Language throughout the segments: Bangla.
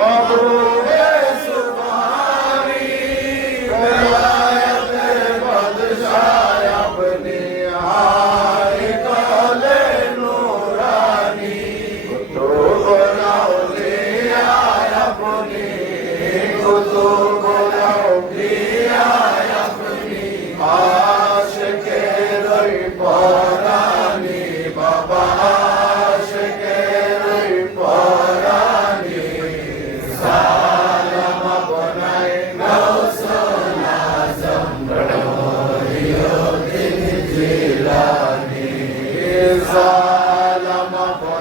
Father.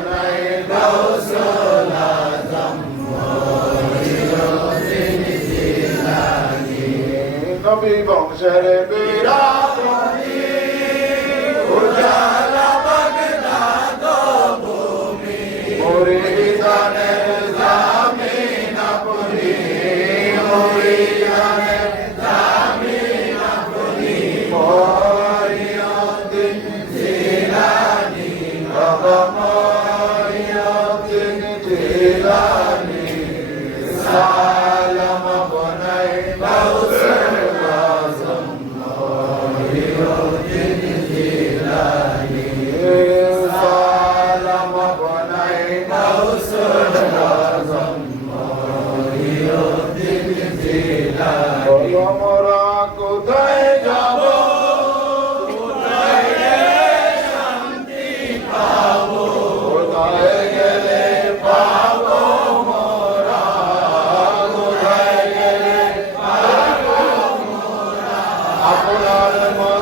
বনাই গাউসুল আজম মহিউদ্দিন Selanik, Selanik. Lord,